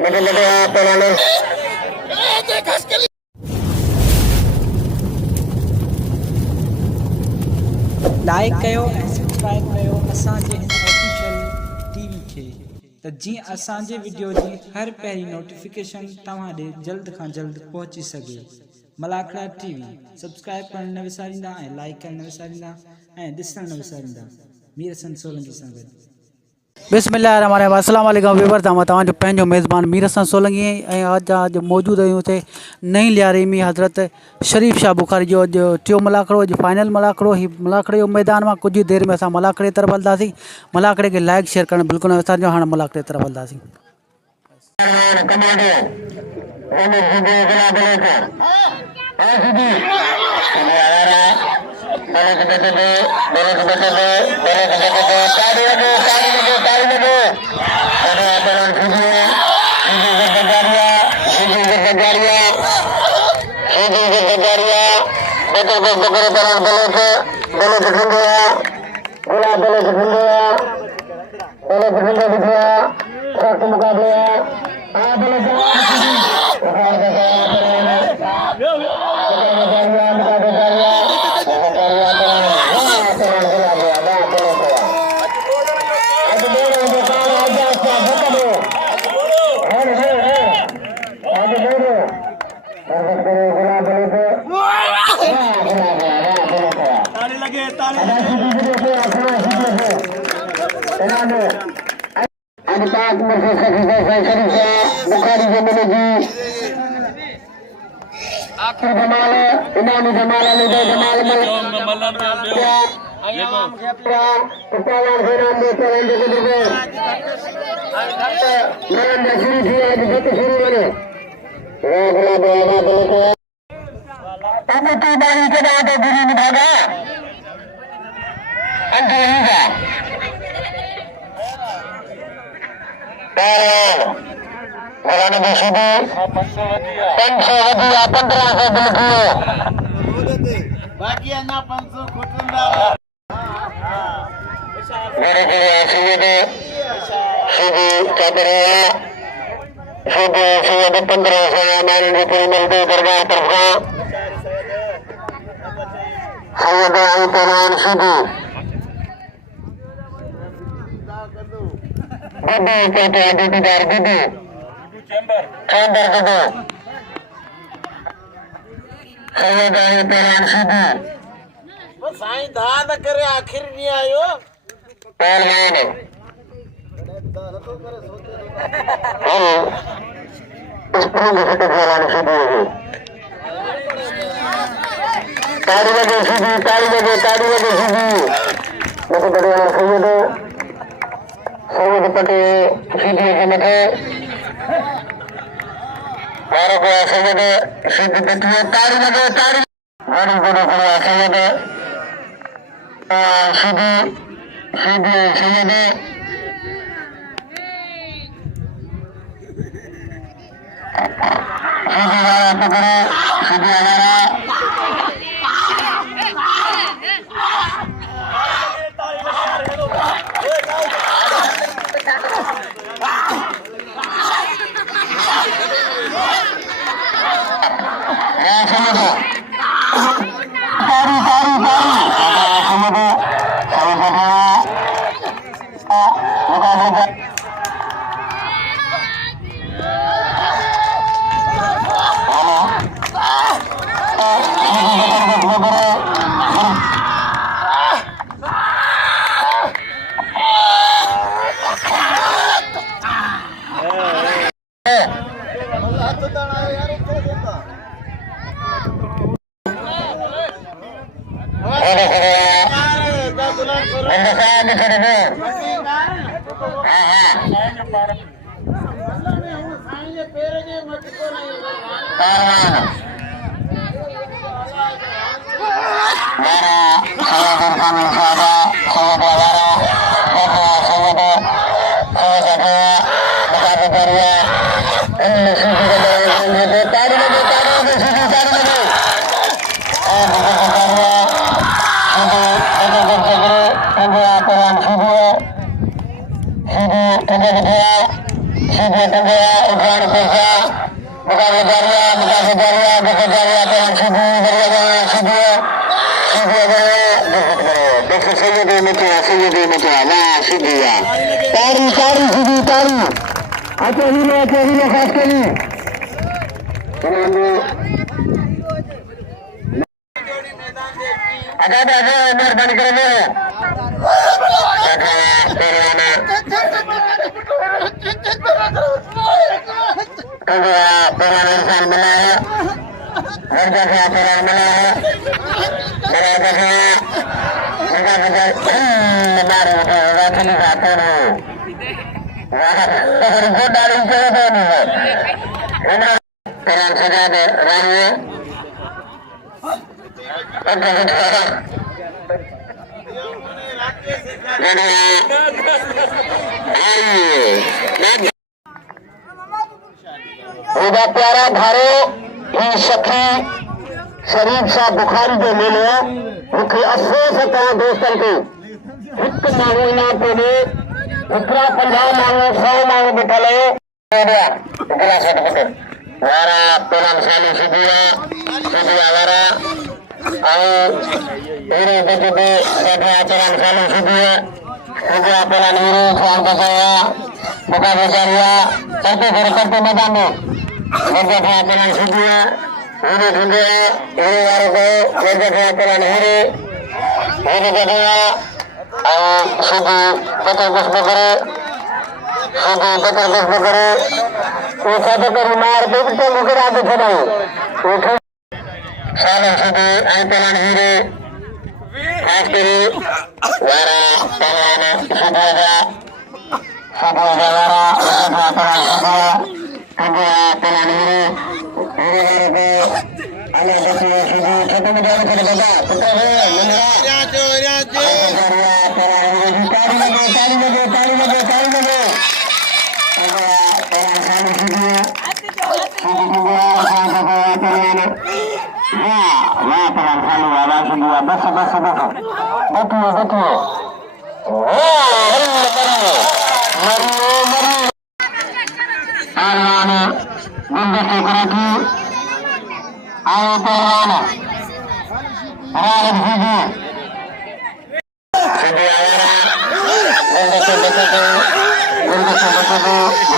Like कयो ऐं subscribe कयो असांजे हिन ऑफिशियल टीवी खे त जीअं असांजे वीडियो जी हर पहिरीं नोटिफिकेशन तव्हां ॾे जल्द खां जल्द पहुची सघे। मलाखड़ा टीवी सब्सक्राइब करण न विसारींदा ऐं लाइक करण न विसारींदा ऐं ॾिसण न विसारींदा। मीर हसन सोलंकी सां गॾु। बिस्मिल्लाहिर्रहमानिर्रहीम। अस्सलाम वालेकुम व्यूअर्स, तव्हांजो पंहिंजो मेज़बान मीर हसन सोलंकी ऐं अॼु मौजूदु आहियूं हिते नई लियारे में हज़रत शरीफ़ शाह बुखारी जो टियों मलाखड़ो अॼु फाइनल मलाखड़ो। ही मलाखड़े जो मैदान में कुछ देर में असां मलाखड़े तरफ़ हलंदासीं। मलाखड़े के लाइक शेयर करण बिल्कुल न विसारिजो। हाँ मलाखड़े तरफ़ हलंदासीं। आखिर नहीं आयो Sudah Sayyidi Mutawala Sidhiya. Tari Sidhi Tari. Acha hilo khas kali. Ada mehrbani karo. Perang insan menaya. Harga perang menaya. प्यारा धारो ही सखी शरीफ शाह बुखारी जो मिले मूंखे अफ़सोस है तव्हां दोस्तनि खे हिकु माण्हू इना कोन्हे हिकिड़ा 50 माण्हू 100 माण्हू बीठल वारा पेरान साली सिधिया वारा ऐं अहिड़े बि पेरान साली सिधिया पेरान हीरो ख़्याल कया बुका बेचारिया करते मैदान में पेरान सिधिया हीरे ढूंढे हीरे वालों को पेरान हीरे जगह सीधी पत्र पुष्प करे वो खाते कर मार बेटे मुकर आगे खड़ाओ वो सालों सीधी आई पेरान हीरे खास करी वारा पेरान सीधा वारा पेरान हीरे अल्लाह देखिए सीधी छोटे में जाने के बता पुत्र है मंगला ताली लगे बस देखिए आए पहलवान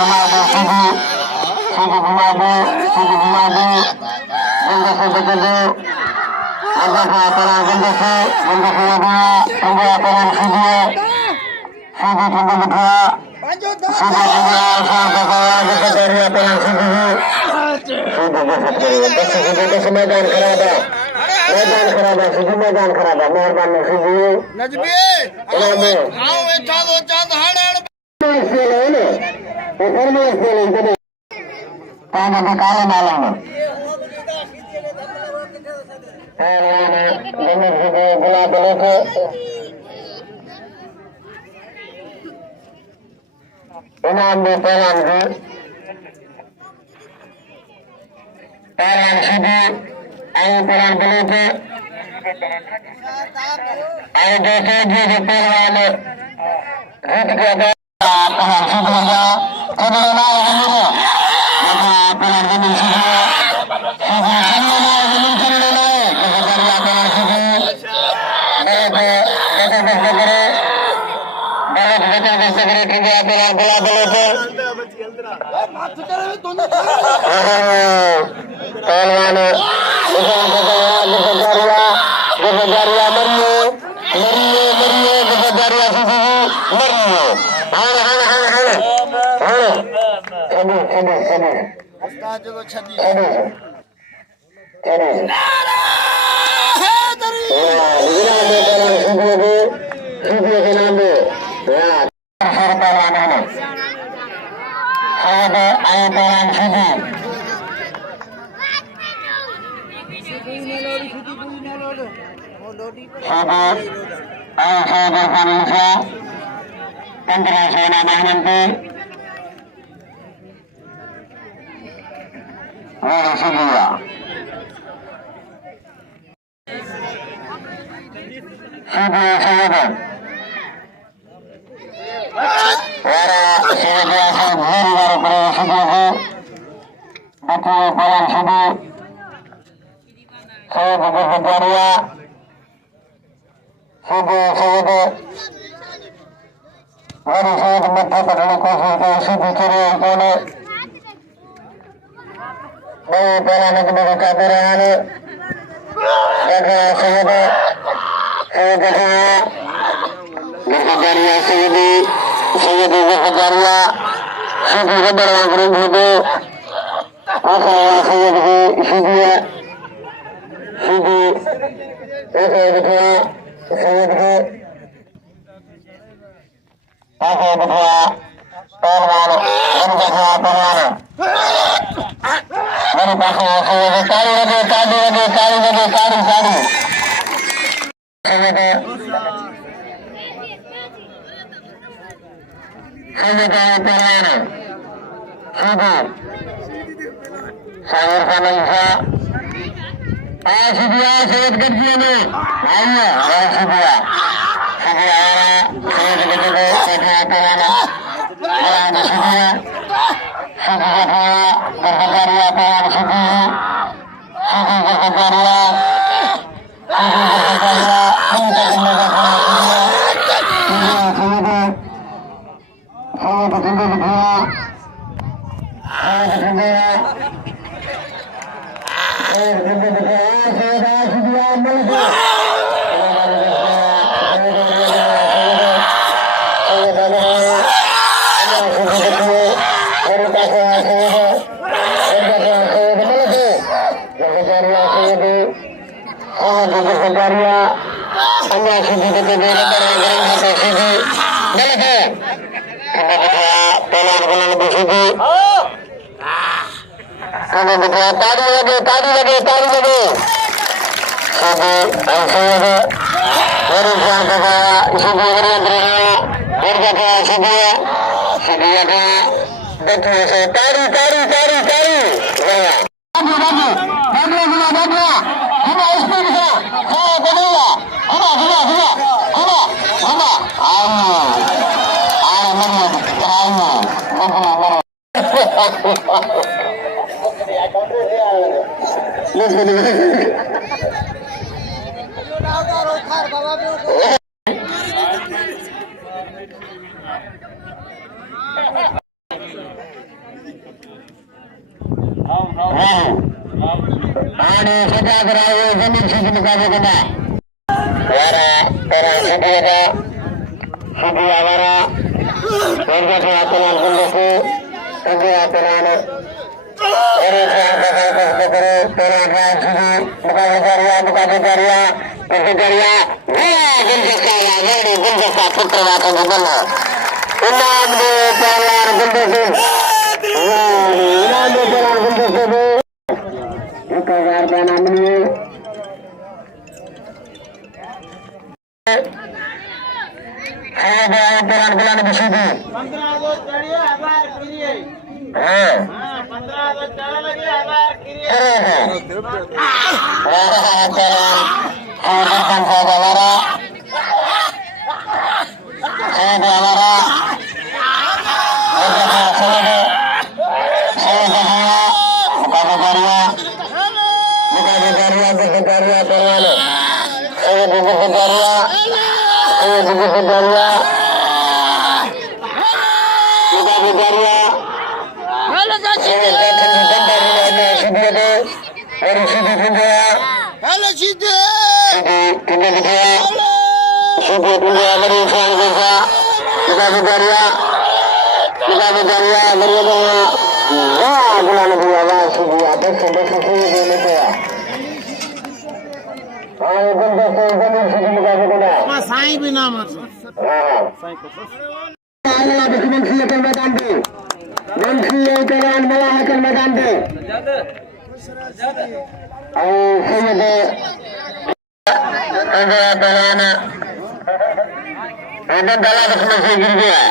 राज सीधी आवारा घुमा दो सीधी घुमा दो जल्दी से बचे दो जल्दी से मैदान खराब है मेहरबानी काले नाला में गुलाब लेके इनाम दे पहलवान सीधी आए पहलवान बने थे आए जैसे जो पहलवान जीत गया पहलवान सीध हो गया पहलवान जमीन मेरी सोच मध्य पढ़ने को उसी बिखरे कोने मैं पहला नकबे का काबू रहा ने सैयद सैयद गरगजारिया सैयद गरगजारिया सीधी रबड़ वांगरू भूदो आखा सैयद को सीधी सीधी सैयद को आखा बखवा पहलवान गरगजा पहलवान मेरे पास सैयद ताली लगे ताली सैयद पहलवान सागर का नईसा सीधिया सैयद गज्जी में आइए सीधिया सैयद गज्जी सैयद पहलवान सीधिया गरगजारिया पहलवान सीधी गरगजारिया साईं भी नाम मैदान पे गिर गया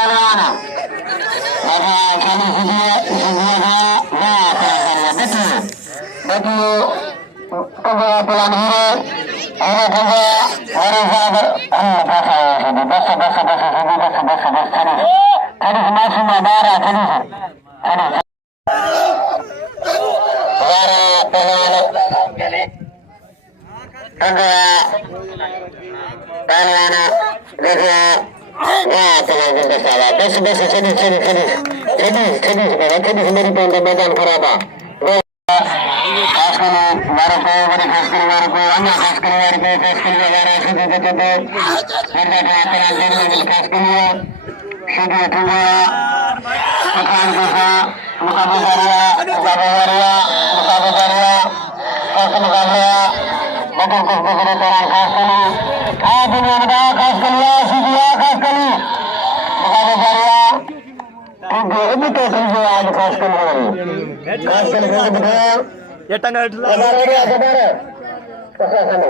पहलवान मैदान खराब खास करी वारों को बड़ी खास करी वारों को अन्य खास करी वारों को खास करी वारा सीधे बचे तो निर्णय का आकलन देने में खास करी सीधे उठूंगा दुकान के साथ मुकाबला बटन को गुजरे तरह खास करी दुनिया में खास करी सीधे खास करी मुकाबला ini tuh tujuan khas kembali. Khas kembali betul. Ya tanggal 8. Saudara. Kesana.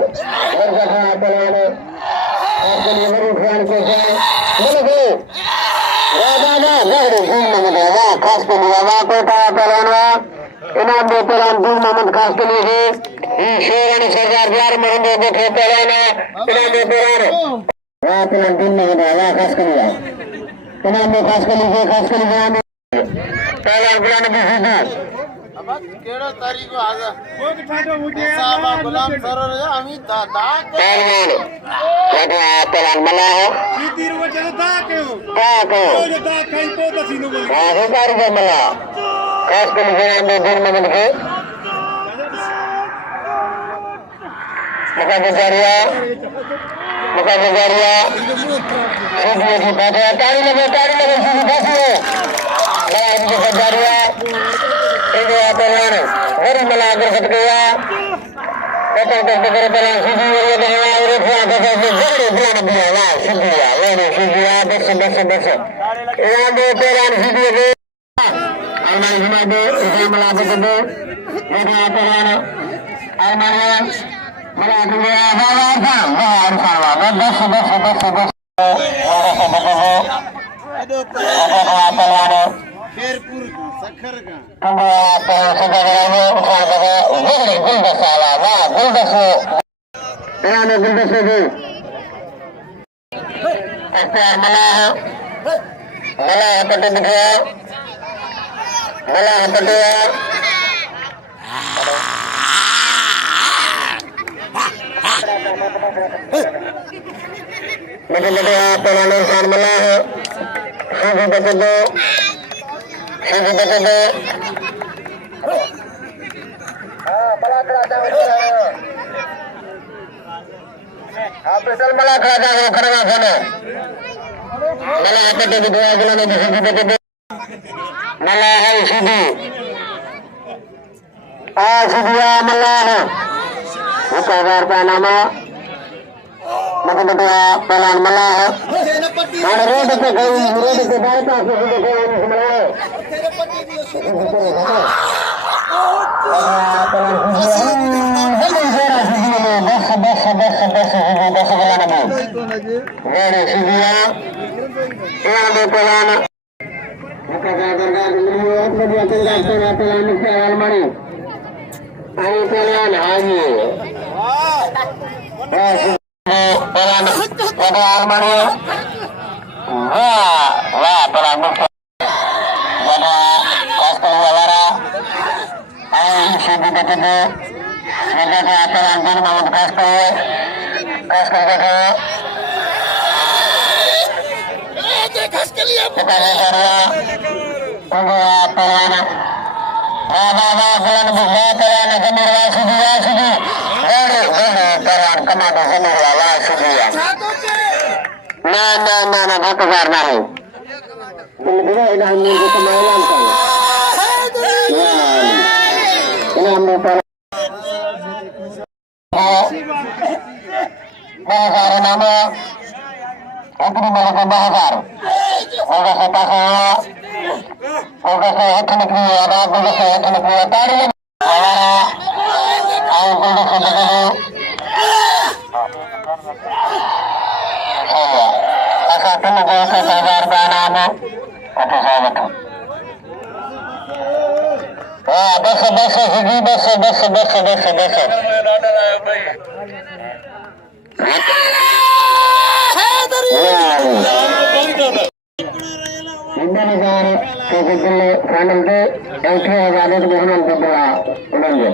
Berjaga pelana. Khas kembali merupakan kesana. Mana tu? Raja Zahri Muhammad khas kembali kota pelana. Inam de pelan Muhammad khas kembali. Syurani Sarjar biar merendam ke pelana. Inam de pelan. Pelan Muhammad khas kembali. Kenapa khas kali bulan pelan bulan bisu अब केड़ा तारीख आजा वो ठाडो मुझे साहब गुलाम सरोर आमी दादा pelan pelan mana ho तीर वो जदा दा के हो जो दा कहीं को तसीनो बोल हो बार mana khas kali bulan में दिन में के muka begaria ini di pada tari lagi sini kasih nah ini begaria ini apa lana hari malam berketua betul betul sini ini dengan urusan betul bulan dia lah sini ya sini ya besar ini ada pelan sini ini almari cuma ada usaha melakukan itu ada apa lana almari Sherpur Sukkur का betul-betul pelan insan melah sisi betul-betul betul malah kerajaan kerana sana malah apa tu dua bulan itu sisi betul-betul malah hai sisi sisi malah bukan apa nama betul-betul pelan malah ada roda ke bawah tak पासे 3 रुपया इनाम वठो साईं वठो हाँ बस बस जी बस बस बस बस बस फाइनल पे 8,000 मोहम्मद बड़ा उड़ेंगे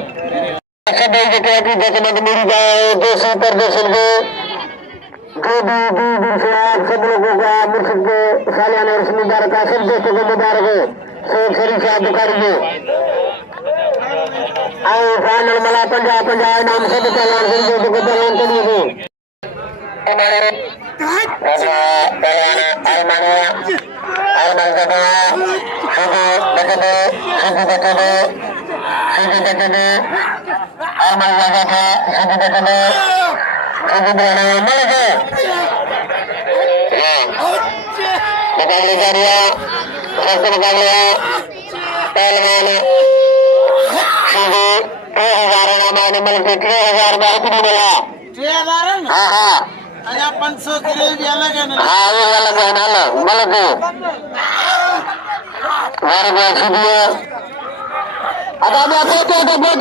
सभी जगह की जजमत मिल जाए दोषी प्रदर्शन को से आप सब लोगों का मुर्शिद को सालियाना रस्म मुबारक सब दोस्तों को मुबारक हो शेख शरीफ साहब बुखारी को आओ फाइनल मला पंजाब नाम सब पहलवान दोस्तों को पहलवान के लिए हमारे पहलवान अरमानिया अरमान दादा सीधे बचते अरमान दादा था सीधे बचते मुकाबले जारिया सबसे मुकाबले पहलवान सीधे 3,000 इनाम मिल के 3,000 बाहर मिला 3,000 हाँ हाँ अजा 500 किलो भी अलग है ना हाँ वो अलग है ना मतलब हमारे पास सीधे अब हटे अब मिल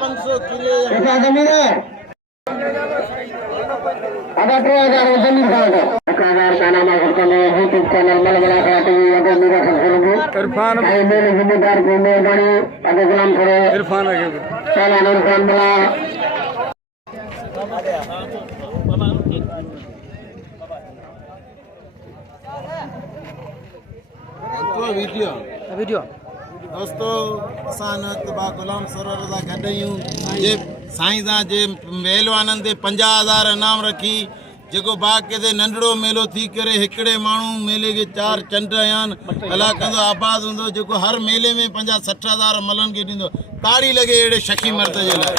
500 किलो अब 3,000 जमीन का नाम यूट्यूब चैनल मलबला टीवी अगर मेरा इरफान भाई मेरे जिम्मेदार को मेहरबानी अगर गुलाम करो इरफान सालाना इरफान मला तो वीडियो वीडियो दोस्तों असां तबा गुलाम सरोवर दा गॾियूं जे साईं सां जे महिलवाननि ते 50,000 इनाम रखी जेको बाक़ी ते नंढड़ो मेलो थी करे हिकिड़े माण्हू मेले खे 4 चंड आहिनि अला कंदो आबाद हूंदो जेको हर मेले में 50-60,000 मलनि खे ॾींदो ताड़ी लॻे अहिड़े शकी मर्द जे लाइ